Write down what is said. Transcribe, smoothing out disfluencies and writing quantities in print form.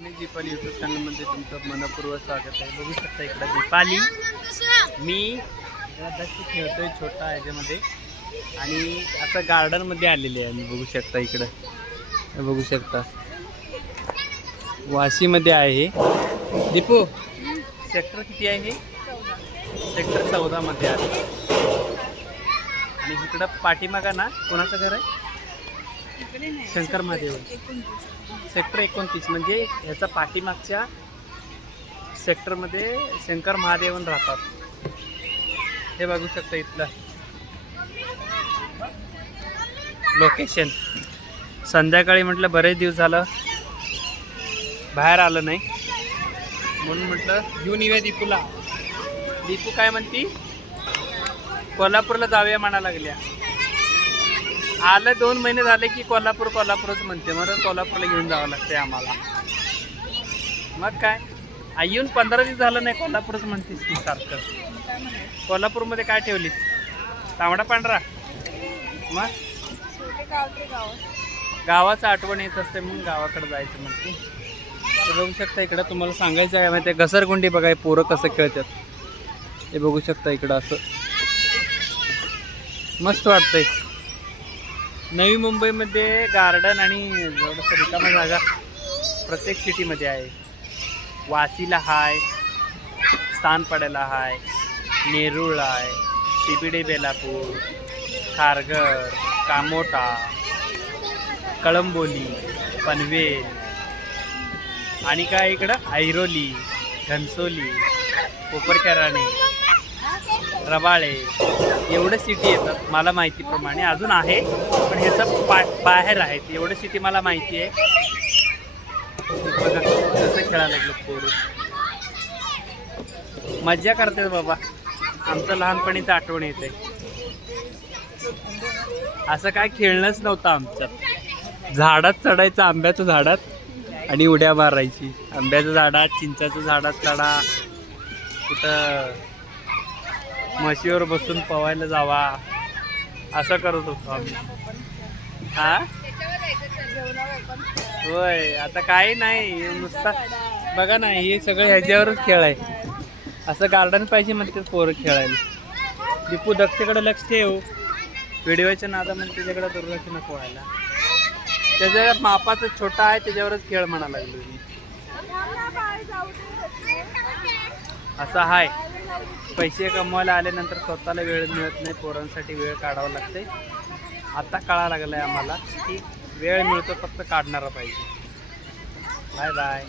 आणि दीपाली यूट्यूब चॅनलमध्ये तुमचं मनपूर्वक स्वागत आहे. बघू शकता इकडं दीपाली, मी इकडं दक्ष खेळतोय छोटा ह्याच्यामध्ये आणि असं गार्डनमध्ये आलेले आहे. मी बघू शकता इकडं, बघू शकता वाशीमध्ये आहे. दीपू सेक्टर किती आहे हे? सेक्टर 14 मध्ये आहे. आणि इकडं पाठीमागा ना कोणाचं घर आहे? शंकर महादेव. सेक्टर 29 म्हणजे ह्याचा पाठीमागच्या सेक्टरमध्ये शंकर महादेवन राहतात. हे बघू शकता इथलं लोकेशन. संध्याकाळी म्हटलं बरेच दिवस झालं बाहेर आलं नाही, म्हणून म्हटलं घेऊन येऊया दीपूला. दीपू काय म्हणती? कोल्हापूरला जाऊया म्हणा लागल्या. आलं 2 महिने झाले की कोल्हापूरच म्हणते. म्हणून कोल्हापूरला घेऊन जावं लागते आम्हाला. मग काय येऊन 15 दिवस झालं नाही, कोल्हापूरच म्हणतेस की सारखं. कोल्हापूरमध्ये काय ठेवलीस? तांबडा पांढरा. मग गावाचं आठवण येत असते म्हणून गावाकडे जायचं म्हणते. तर बघू शकता इकडं तुम्हाला सांगायचं आहे माहिती आहे, घसरगुंडी बघाय पोरं कसं खेळतात हे बघू शकता इकडं. असं मस्त वाटतंय. नवी मुंबईमध्ये गार्डन आणि थोडंसं रिकामा जागा प्रत्येक सिटीमध्ये आहे. वाशीला हाय, स्थानपड्याला हाय, नेरूळला आहे, CBD बेलापूर, खारघर, कामोठा, कळंबोली, पनवेल आणि काय इकडं ऐरोली, घनसोली, कोपरकराणे, रबाळे एवढे सिटी येतात मला माहितीप्रमाणे. अजून आहे पण ह्याचं बाहेर आहेत. एवढे सिटी मला माहिती आहे. बघा कसं खेळायला लागलं पोरं, मज्जा करतात बाबा. आमचं लहानपणीचं आठवण येते. असं काय खेळणंच नव्हतं आमच्यात. झाडात चढायचं, आंब्याच्या झाडात आणि उड्या मारायची. आंब्याच्या झाडात, चिंचाच्या झाडात चढा, कुठं म्हशीवर बसून पवायला जावा, असं करत होतो आम्ही. हा होय, आता काही नाही, नुसता बघा ना हे सगळं ह्याच्यावरच खेळ आहे. असं गार्डन पाहिजे म्हणते पोरं खेळायला. दीपू दक्षकडे लक्ष ठेव. व्हिडिओच्या नादामध्ये त्याच्याकडे दुर्लक्ष नको व्हायला. त्याच्या मापाचं छोटा आहे त्याच्यावरच खेळ म्हणा लागलो मी. असं आहे, पैसे कमवायला आल्यानंतर स्वतःला वेळ मिळत नाही, पोरांसाठी वेळ काढावा लागते. आता कळायला लागलं आहे आम्हाला की वेळ मिळतो, फक्त काढणारा पाहिजे. Bye bye.